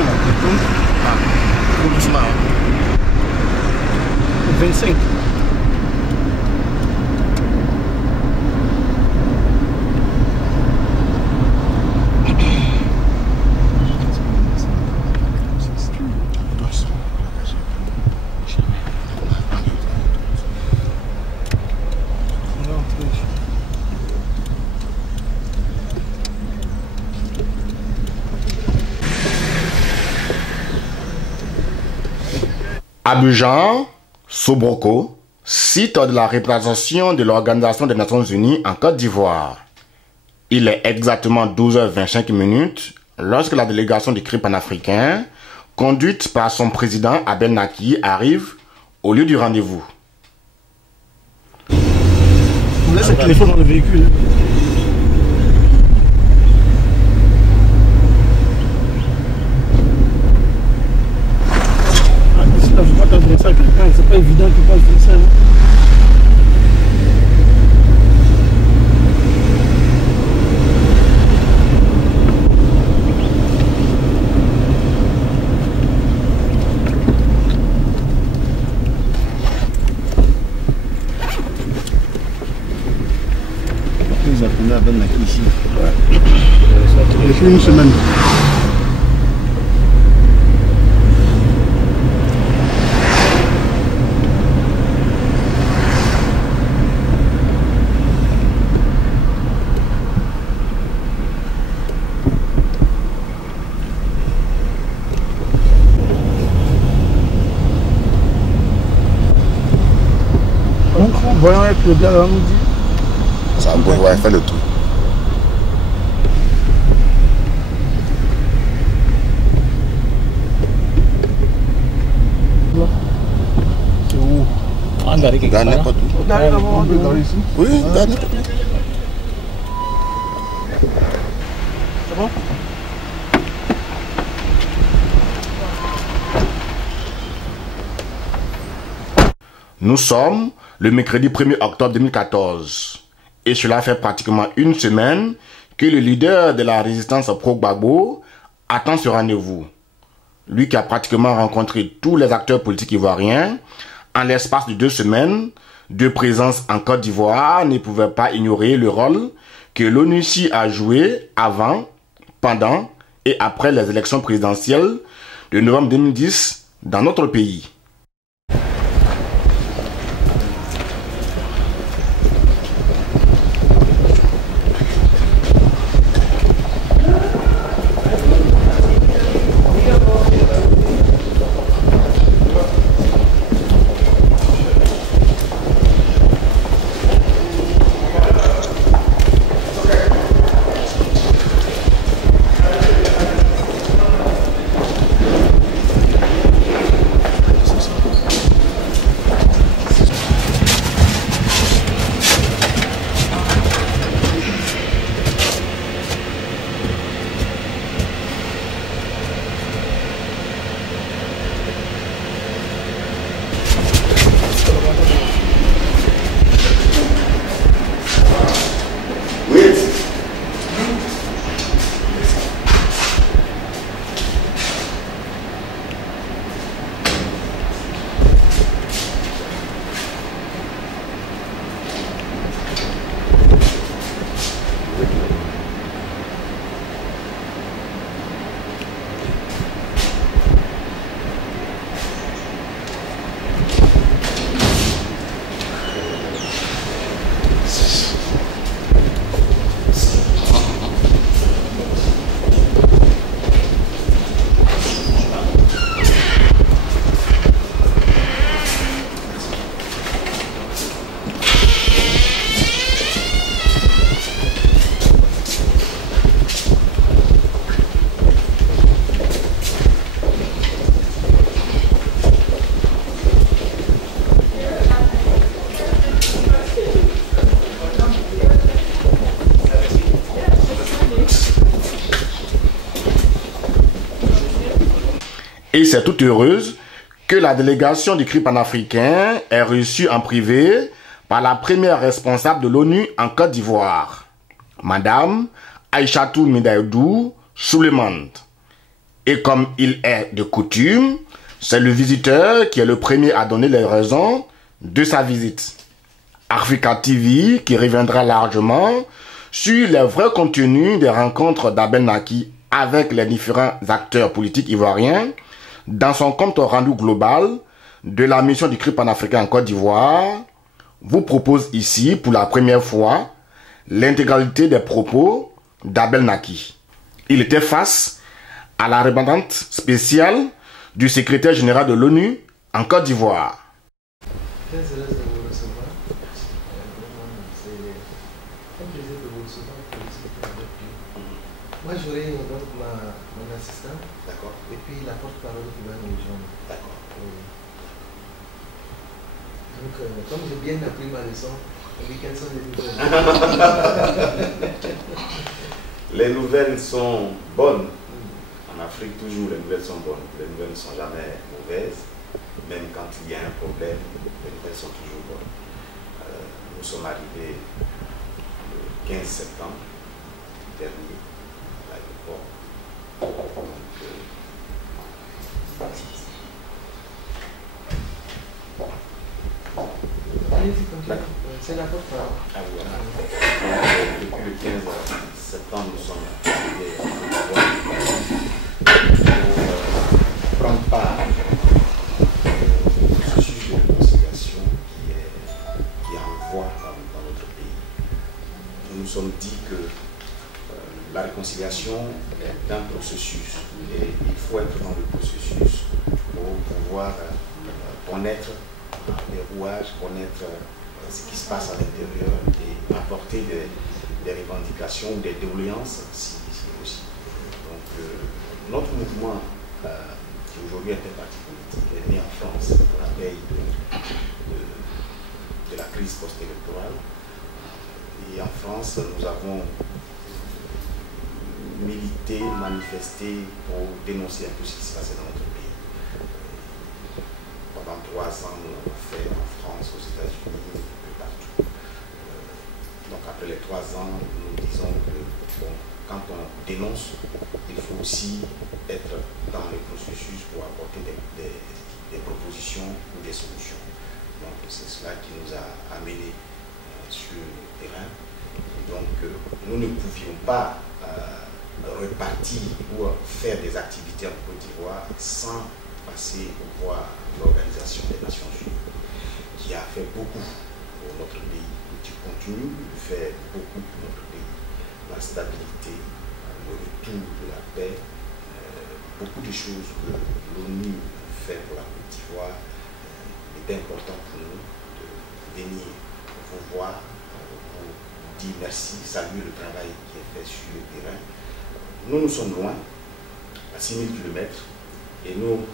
là. Tout doucement. 25. Abidjan, Sobroko, site de la représentation de l'Organisation des Nations Unies en Côte d'Ivoire. Il est exactement 12h25 lorsque la délégation du CRI panafricain, conduite par son président Abel Naki, arrive au lieu du rendez-vous. On laisse le téléphone dans le véhicule. Je ne vais pas t'adresser à quelqu'un, c'est pas évident que tu passes comme ça. Ils ont appelé à Ben ici. Ouais. Ça a fait une semaine. Voyons avec le gars là, on nous dit. Ça va faire le tour. C'est où? Dans n'importe où. Dans ici. Oui, dans n'importe où. C'est bon? Nous sommes le mercredi 1er octobre 2014 et cela fait pratiquement une semaine que le leader de la résistance pro-Gbagbo attend ce rendez-vous. Lui qui a pratiquement rencontré tous les acteurs politiques ivoiriens en l'espace de 2 semaines de présence en Côte d'Ivoire ne pouvait pas ignorer le rôle que l'ONUCI a joué avant, pendant et après les élections présidentielles de novembre 2010 dans notre pays. Et c'est toute heureuse que la délégation du CRI panafricain est reçue en privé par la première responsable de l'ONU en Côte d'Ivoire, Madame Aïchatou Midaïdou Souleymane. Et comme il est de coutume, c'est le visiteur qui est le premier à donner les raisons de sa visite. Africa TV qui reviendra largement sur les vrais contenus des rencontres d'Abel Naki avec les différents acteurs politiques ivoiriens dans son compte rendu global de la mission du CRI panafricain en Côte d'Ivoire, vous propose ici pour la première fois l'intégralité des propos d'Abel Naki. Il était face à la représentante spéciale du secrétaire général de l'ONU en Côte d'Ivoire. Très heureuse de vous recevoir. C'est un plaisir de vous recevoir pour discuter avec vous. Moi, j'aurai donc mon assistant. D'accord. Et puis la porte-parole qui va nous rejoindre. D'accord. Donc, comme j'ai bien appris ma leçon, quelles sont les nouvelles? Les nouvelles sont bonnes. En Afrique, toujours, les nouvelles sont bonnes. Les nouvelles ne sont jamais mauvaises. Même quand il y a un problème, les nouvelles sont toujours bonnes. Nous sommes arrivés le 15 septembre dernier à l'aéroport. C'est la porte-parole. Ah oui, voilà. Depuis le 15 septembre, nous sommes arrivés pour prendre part au processus de réconciliation qui est en voie dans notre pays. Nous nous sommes dit que la réconciliation est un processus et il faut être dans le processus pour pouvoir connaître les rouages, connaître ce qui se passe à l'intérieur et apporter des revendications ou des doléances si possible. Donc notre mouvement qui aujourd'hui est un parti politique est né en France à la veille de la crise post-électorale. Et en France, nous avons milité, manifesté pour dénoncer un peu ce qui se passait dans notre pays. Pendant 3 ans, nous l'avons fait en France, aux États-Unis, un peu partout. Donc après les 3 ans, nous disons que bon, quand on dénonce, il faut aussi être dans le processus pour apporter des propositions ou des solutions. Donc c'est cela qui nous a amenés sur le terrain. Et donc nous ne pouvions pas repartir ou faire des activités en Côte d'Ivoire sans passer au voie de l'Organisation des Nations Unies, qui a fait beaucoup pour notre pays, qui continue de faire beaucoup pour notre pays. La stabilité, le retour de la paix, beaucoup de choses que l'ONU fait pour la Côte d'Ivoire. Il est important pour nous de venir vous voir, pour dire merci, saluer le travail qui est fait sur le terrain. Nous sommes loin, à 6000 km, et nous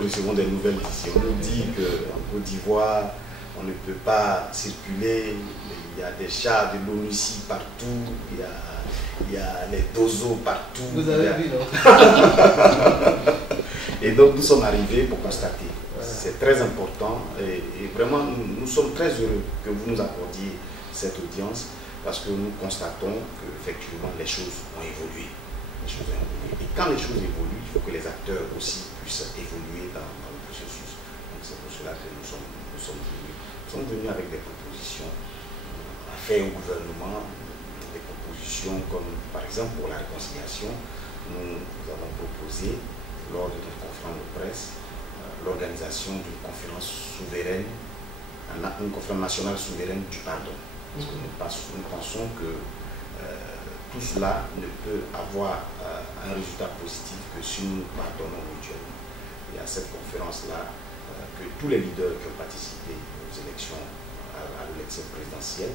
recevons des nouvelles d'ici. On nous dit qu'en Côte d'Ivoire, on ne peut pas circuler, il y a des chars de l'ONU ici partout, il y a les dozos partout. Vous avez vu, non? Et donc nous sommes arrivés pour constater. C'est très important et vraiment nous sommes très heureux que vous nous accordiez cette audience parce que nous constatons qu'effectivement les choses ont évolué. Et quand les choses évoluent, il faut que les acteurs aussi puissent évoluer dans le processus. Donc c'est pour cela que nous sommes venus avec des propositions à faire au gouvernement, des propositions comme par exemple pour la réconciliation. Nous avons proposé lors de notre conférence de presse l'organisation d'une conférence souveraine, une conférence nationale souveraine du pardon. Parce que nous pensons que tout cela ne peut avoir un résultat positif que si nous nous pardonnons mutuellement. Et à cette conférence-là, que tous les leaders qui ont participé aux élections, à l'élection présidentielle,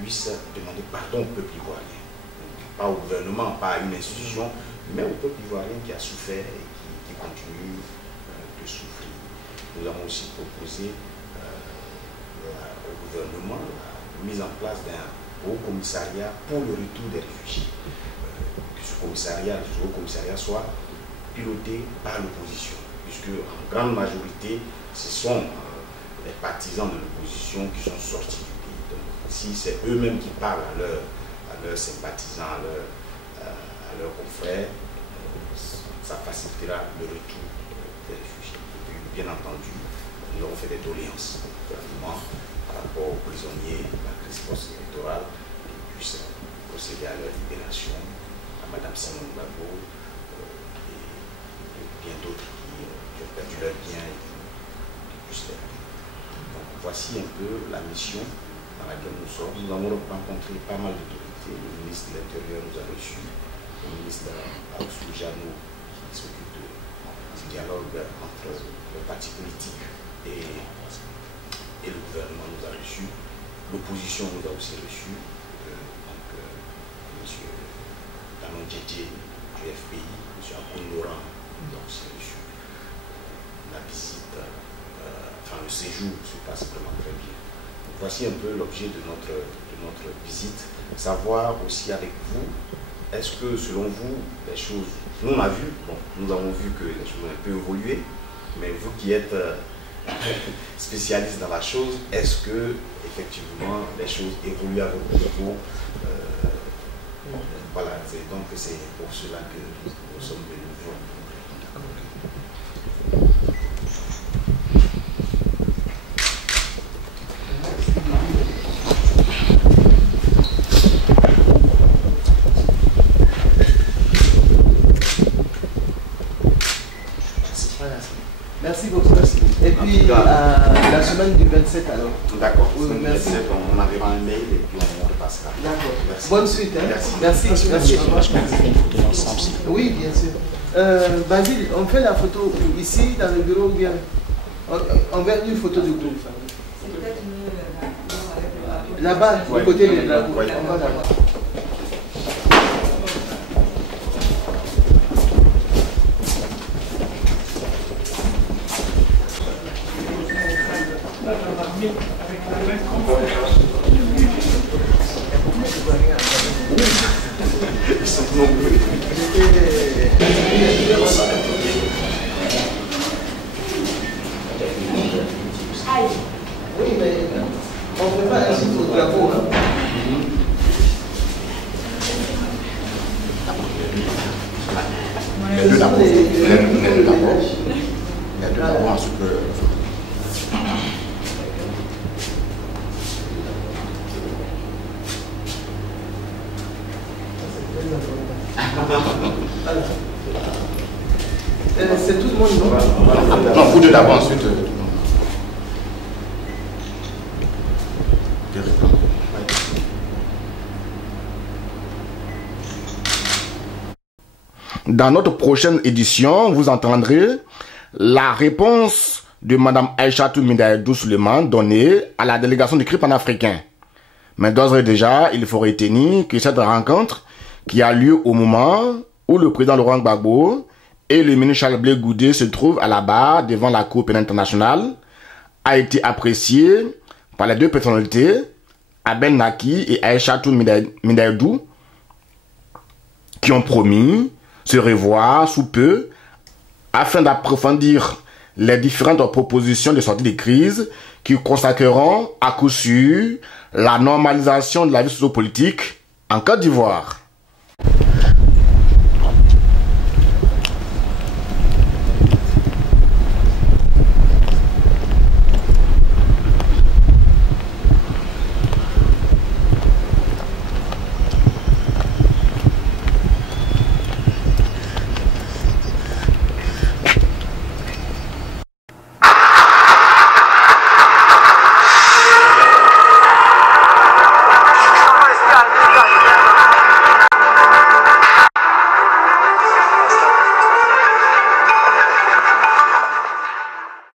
puissent demander pardon au peuple ivoirien. Donc, pas au gouvernement, pas à une institution, mais au peuple ivoirien qui a souffert et qui continue de souffrir. Nous avons aussi proposé au gouvernement la mise en place d'un haut commissariat pour le retour des réfugiés. Que ce haut commissariat soit piloté par l'opposition, puisque en grande majorité, ce sont les partisans de l'opposition qui sont sortis du pays. Donc, si c'est eux-mêmes qui parlent à leurs sympathisants, à leurs confrères, ça facilitera le retour des réfugiés. Et puis, bien entendu, nous avons fait des doléances par rapport aux prisonniers de la crise post-électorale qui puissent procéder à leur libération, à Mme Simone Gbagbo et bien d'autres qui ont perdu leur bien et qui puissent l'aider. Donc voici un peu la mission dans laquelle nous sommes. Nous avons rencontré pas mal d'autorités. Le ministre de l'Intérieur nous a reçus, le ministre Aousou-Jano qui s'occupe du dialogue entre les partis politiques et le gouvernement nous a reçus. L'opposition nous a aussi reçus. M. Danon Djedje du FPI, M. Akoun Laurent nous a aussi reçus. La visite, le séjour se passe vraiment très bien. Donc, voici un peu l'objet de notre visite. Savoir aussi avec vous, est-ce que selon vous, les choses, nous on a vu, bon, nous avons vu que les choses ont un peu évolué, mais vous qui êtes spécialiste dans la chose, est-ce que effectivement les choses évoluent à votre niveau? Voilà, donc c'est pour cela que nous sommes venus voir. Merci beaucoup. Merci. Et puis, la semaine du 27 alors. D'accord. Oui, merci. On enverra un mail et puis on repassera. D'accord. Merci. Bonne suite. Hein. Merci. Merci. Oui, bien sûr. Basile, on fait la photo ici dans le bureau ou bien on veut une photo du groupe. Là-bas, du côté de la gauche. On va là-bas. Oui, mais on ne peut pas ainsi au drapeau. Les deux d'abord. Ensuite c'est tout le monde, non? non, vous deux d'abord, ensuite. Dans notre prochaine édition, vous entendrez la réponse de Mme Aïchatou Mindaïdou Suleiman donnée à la délégation du CRI panafricain. Mais d'ores et déjà, il faut retenir que cette rencontre, qui a lieu au moment où le président Laurent Gbagbo et le ministre Charles Blé Goudé se trouvent à la barre devant la Cour pénale internationale, a été appréciée par les deux personnalités, Abel Naki et Aïchatou Mindaïdou, qui ont promis se revoir sous peu afin d'approfondir les différentes propositions de sortie de crise qui consacreront à coup sûr la normalisation de la vie sociopolitique en Côte d'Ivoire.